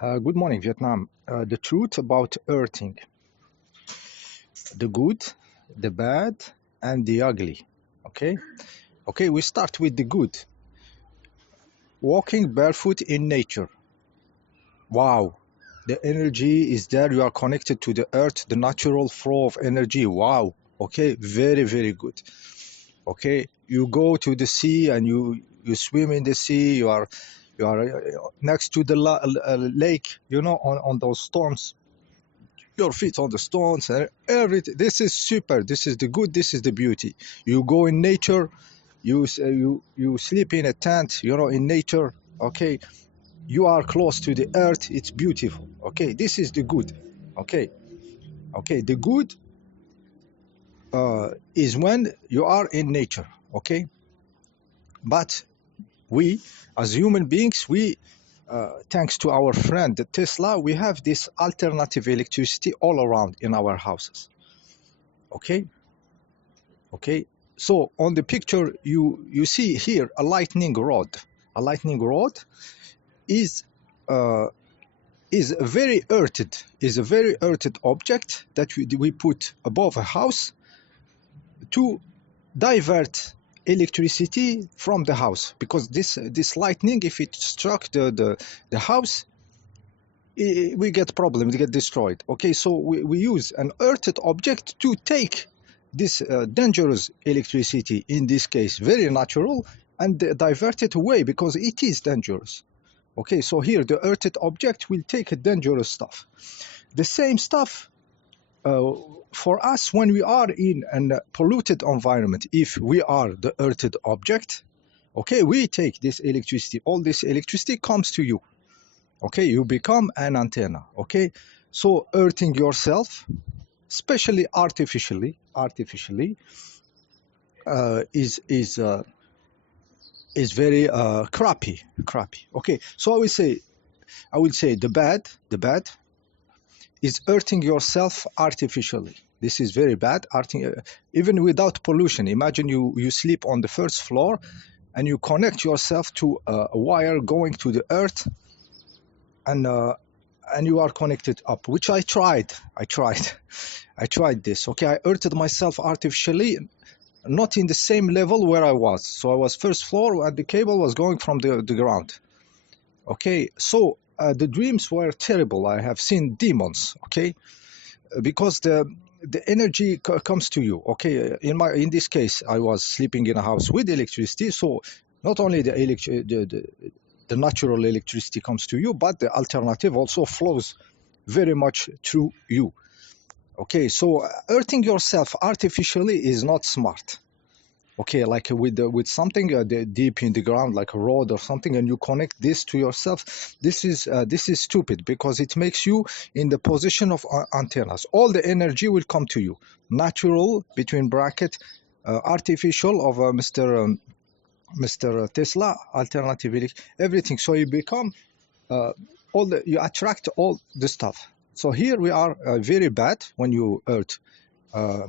Good morning, Vietnam. The truth about earthing, the good, the bad, and the ugly. Okay? Okay, we start with the good. Walking barefoot in nature. Wow. The energy is there. You are connected to the earth, the natural flow of energy. Wow. Okay, very, very good. Okay, you go to the sea and you swim in the sea. You are next to the lake, on those stones, your feet on the stones and everything. This is super. This is the good. This is the beauty. You go in nature. You sleep in a tent, in nature. Okay, you are close to the earth. It's beautiful. Okay, this is the good. Okay. Okay, the good is when you are in nature. Okay, but we as human beings, we thanks to our friend the Tesla, we have this alternative electricity all around in our houses. Okay. Okay, so on the picture you see here a lightning rod. A lightning rod is uh, is a very earthed object that we put above a house to divert electricity from the house, because this lightning, if it struck the house, we get problems, we get destroyed. Okay, so we use an earthed object to take this dangerous electricity, in this case very natural, and divert it away because it is dangerous. Okay, so here the earthed object will take a dangerous stuff. The same stuff uh, for us when we are in a polluted environment. If we are the earthed object, okay, we take this electricity. All this electricity comes to you. Okay, you become an antenna. Okay, so earthing yourself, especially artificially, is very crappy. Okay, so I will say the bad is earthing yourself artificially. This is very bad. Even without pollution. Imagine you sleep on the first floor and you connect yourself to a wire going to the earth, and you are connected up, which I tried. I tried this. Okay, I earthed myself artificially, not in the same level where I was. So I was first floor and the cable was going from the ground. Okay, so the dreams were terrible. I have seen demons. Okay, because the energy comes to you. Okay, in this case, I was sleeping in a house with electricity, so not only the natural electricity comes to you, but the alternative also flows very much through you. Okay, so earthing yourself artificially is not smart. Okay, like with something deep in the ground, like a rod or something, and you connect this to yourself. This is stupid, because it makes you in the position of antennas. All the energy will come to you, natural between bracket, artificial of Mr. Tesla, alternative, everything. So you become you attract all the stuff. So here we are very bad when you earth uh,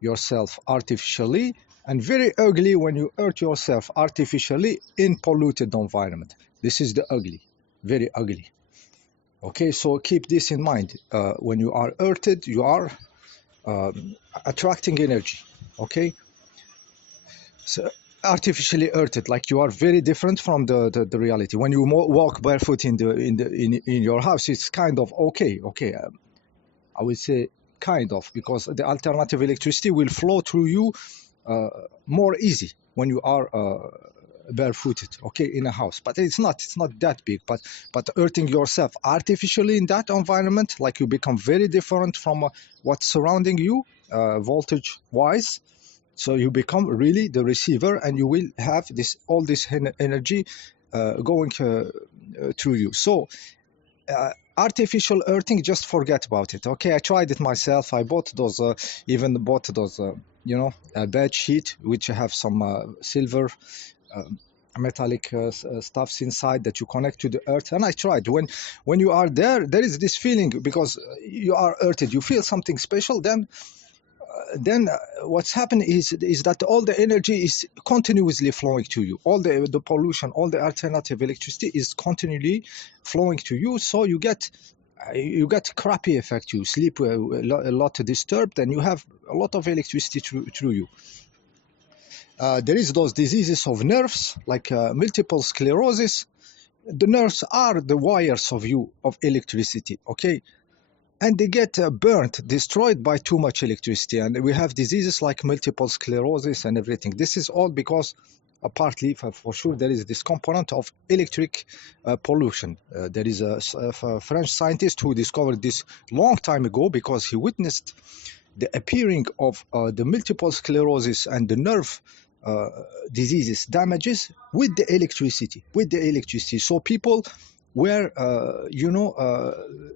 yourself artificially, and very ugly when you hurt yourself artificially in polluted environment. This is the ugly, very ugly. Okay, so keep this in mind. When you are hurted, you are attracting energy. Okay, so artificially hurted, like you are very different from the reality. When you walk barefoot in your house, it's kind of okay. I would say kind of, because the alternative electricity will flow through you more easy when you are barefooted, okay, in a house. But it's not that big. But hurting yourself artificially in that environment, like you become very different from what's surrounding you, voltage wise. So you become really the receiver, and you will have all this energy going through you. So artificial earthing, just forget about it. Okay, I tried it myself. I bought those even bought those bed sheet, which have some silver uh, metallic stuffs inside that you connect to the earth. And I tried. When you are there is this feeling, because you are earthed, you feel something special. Then then what's happened is that all the energy is continuously flowing to you. All the pollution, all the alternative electricity is continually flowing to you. So you get crappy effect. You sleep a lot disturbed, and you have a lot of electricity through you. There is those diseases of nerves like multiple sclerosis. The nerves are the wires of electricity. Okay, and they get burnt, destroyed by too much electricity, and we have diseases like multiple sclerosis and everything. This is all because partly for sure there is this component of electric pollution. There is a French scientist who discovered this long time ago because he witnessed the appearing of the multiple sclerosis and the nerve diseases, damages with the electricity. So people were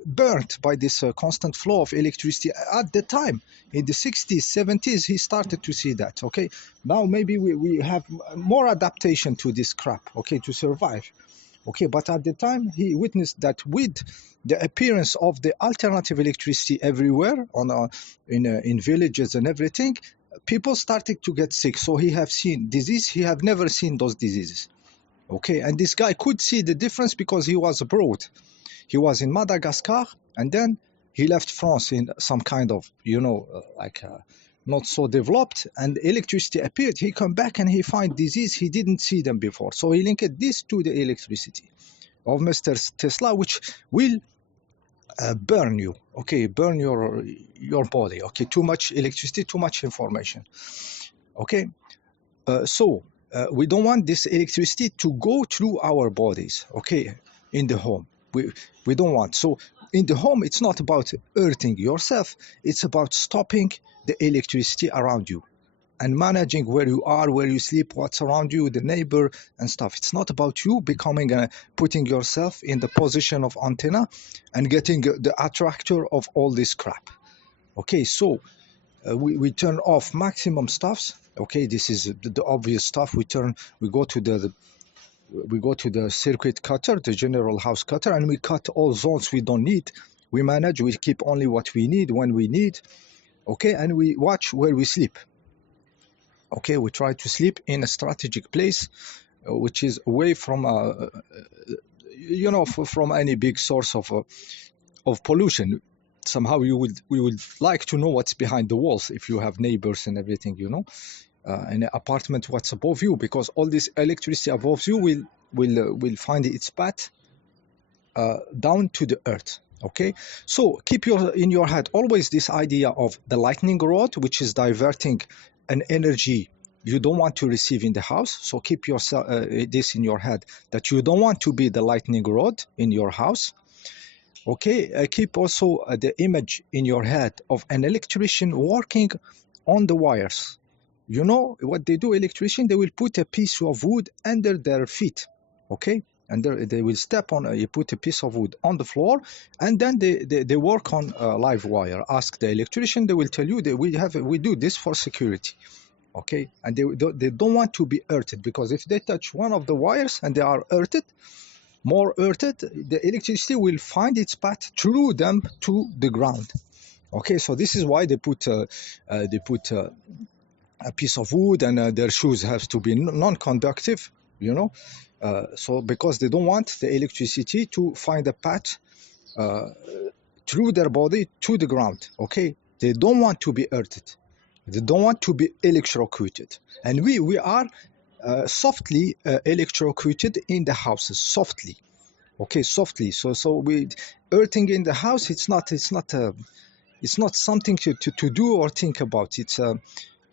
burnt by this constant flow of electricity at the time. In the 60s, 70s, he started to see that. Okay, now maybe we have more adaptation to this crap, okay, to survive. Okay, but at the time he witnessed that with the appearance of the alternative electricity everywhere in villages and everything, people started to get sick. So he have seen disease. He have never seen those diseases. Okay, and this guy could see the difference because he was abroad. He was in Madagascar, and then he left France in some kind of, not so developed, and electricity appeared. He come back and he find disease. He didn't see them before. So he linked this to the electricity of Mr. Tesla, which will burn you, okay, burn your body, okay, too much electricity, too much information, okay. So we don't want this electricity to go through our bodies, okay, in the home. We don't want. So in the home, it's not about hurting yourself, it's about stopping the electricity around you and managing where you are, where you sleep, what's around you, the neighbor and stuff. It's not about you becoming putting yourself in the position of antenna and getting the attractor of all this crap. Okay, so we turn off maximum stuffs. Okay, this is the obvious stuff. We go to the circuit cutter, the general house cutter, and we cut all zones we don't need. We manage, we keep only what we need when we need. Okay, and we watch where we sleep. Okay, we try to sleep in a strategic place, which is away from, from any big source of pollution. Somehow we would like to know what's behind the walls if you have neighbors and everything, in an apartment, what's above you, because all this electricity above you will find its path down to the earth. Okay, so keep in your head always this idea of the lightning rod, which is diverting an energy you don't want to receive in the house. So keep yourself this in your head, that you don't want to be the lightning rod in your house. Okay, keep also the image in your head of an electrician working on the wires. You know what they do, electrician, they will put a piece of wood under their feet. Okay, and they will step on, you put a piece of wood on the floor, and then they work on a live wire. Ask the electrician, they will tell you that we do this for security. Okay, and they don't want to be earthed, because if they touch one of the wires and they are earthed, the electricity will find its path through them to the ground. Okay, so this is why they put a piece of wood, and their shoes have to be non-conductive, so because they don't want the electricity to find a path through their body to the ground. Okay, they don't want to be earthed, they don't want to be electrocuted, and we are softly electrocuted in the houses, softly. Okay, softly. So we earthing in the house, it's not something to do or think about. It's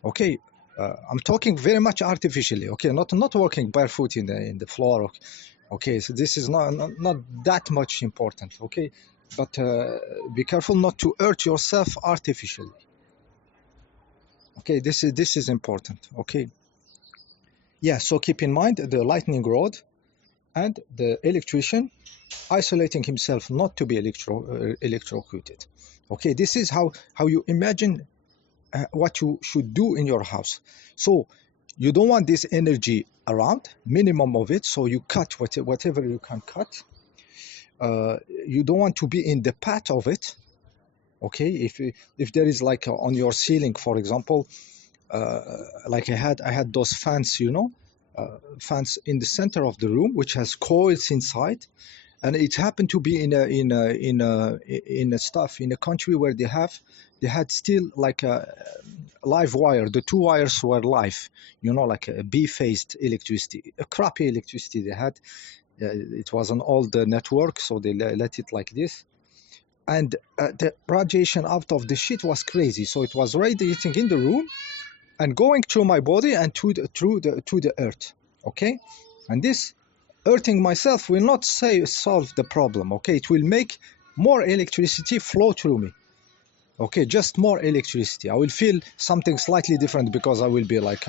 okay, I'm talking very much artificially. Okay, not working barefoot in the floor. Okay, so this is not that much important. Okay, but be careful not to hurt yourself artificially. Okay, this is important. Okay, yeah. So keep in mind the lightning rod and the electrician isolating himself not to be electrocuted. Okay, this is how you imagine what you should do in your house. So you don't want this energy around, minimum of it, so you cut whatever you can cut. You don't want to be in the path of it. Okay, if there is like on your ceiling, for example, like I had those fans, you know, fans in the center of the room, which has coils inside, and it happened to be in a stuff in a country where they had still like a live wire. The two wires were live, you know, like a B-phased electricity, a crappy electricity they had. It was an old network, so they let it like this. And the radiation out of the shit was crazy. So it was radiating in the room and going through my body and to the earth. Okay, and this earthing myself will not solve the problem. Okay, it will make more electricity flow through me. Okay, just more electricity. I will feel something slightly different because I will be like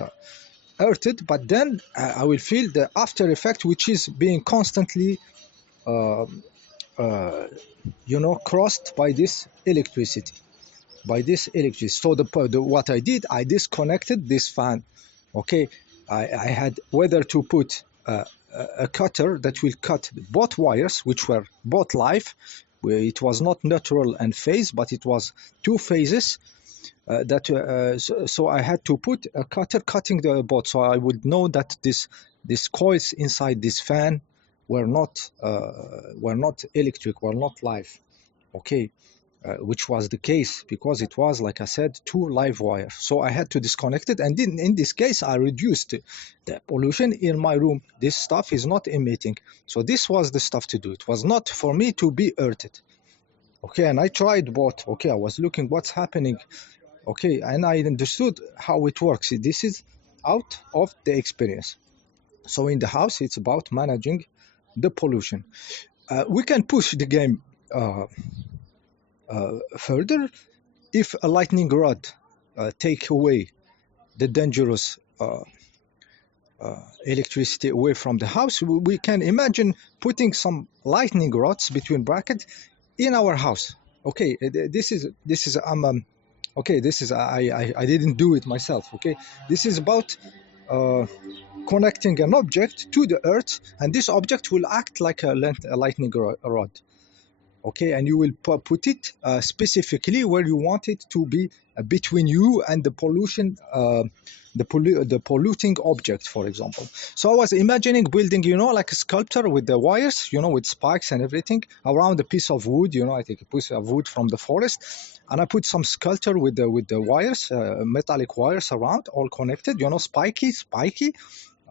earthed, but then I will feel the after effect, which is being constantly uh, uh, you know, crossed by this electricity, so what I did, I disconnected this fan. Okay, I had whether to put a cutter that will cut both wires, which were both live. It was not neutral and phase, but it was two phases. So I had to put a cutter cutting the both, so I would know that this coils inside this fan were not electric, were not live. Okay, which was the case because it was, like I said, two live wires. So I had to disconnect it, and in this case, I reduced the pollution in my room. This stuff is not emitting. So this was the stuff to do. It was not for me to be earthed. Okay, and I tried both. Okay, I was looking what's happening. Okay, and I understood how it works. This is out of the experience. So in the house, it's about managing the pollution. We can push the game further. If a lightning rod take away the dangerous electricity away from the house, we can imagine putting some lightning rods between brackets in our house. Okay, this is okay, this is I didn't do it myself. Okay, this is about connecting an object to the earth, and this object will act like a lightning rod. Okay, and you will put it specifically where you want it to be, between you and the pollution, the polluting object, for example. So I was imagining building, you know, like a sculpture with the wires, you know, with spikes and everything around a piece of wood. You know, I take a piece of wood from the forest, and I put some sculpture with the wires, metallic wires around, all connected. You know, spiky,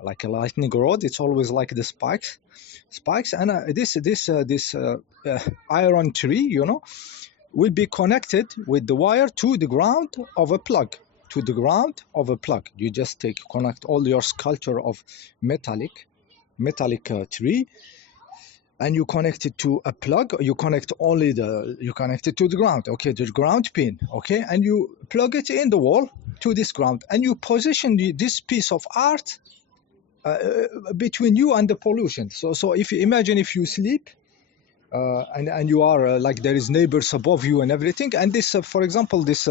like a lightning rod. It's always like the spikes, and this iron tree, you know, will be connected with the wire to the ground of a plug. You just connect all your sculpture of metallic tree, and you connect it to a plug. You connect it to the ground. Okay, the ground pin. Okay, and you plug it in the wall to this ground, and you position this piece of art between you and the pollution. So if you imagine, if you sleep, and you are like, there is neighbors above you and everything, and this for example, this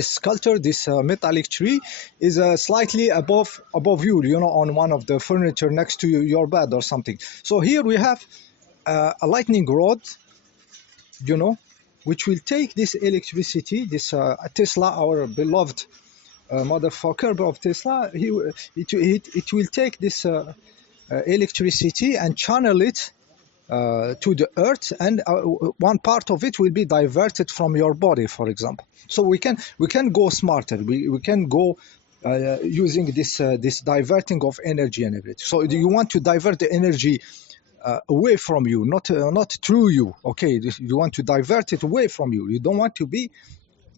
sculpture, this metallic tree is slightly above you, you know, on one of the furniture next to your bed or something. So here we have a lightning rod, you know, which will take this electricity, this Tesla, our beloved motherfucker of Tesla. It will take this electricity and channel it to the earth, and one part of it will be diverted from your body, for example. So we can go smarter. We can go using this diverting of energy and everything. So you want to divert the energy away from you, not through you. Okay, you want to divert it away from you. You don't want to be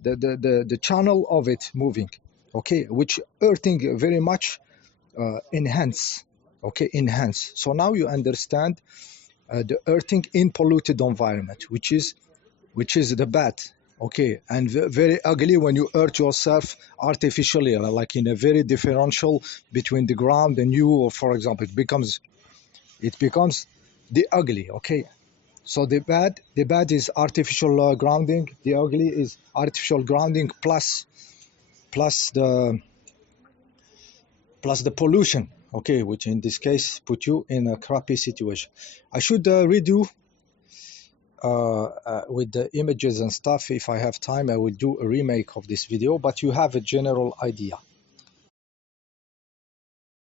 the channel of it moving. Okay, which earthing very much enhance. Okay, enhance. So now you understand the earthing in polluted environment, which is the bad. Okay, and very ugly when you earth yourself artificially, like in a very differential between the ground and you, or for example, it becomes the ugly. Okay, so the bad is artificial grounding. The ugly is artificial grounding plus the pollution. Okay, which in this case put you in a crappy situation. I should redo with the images and stuff. If I have time, I will do a remake of this video, but you have a general idea.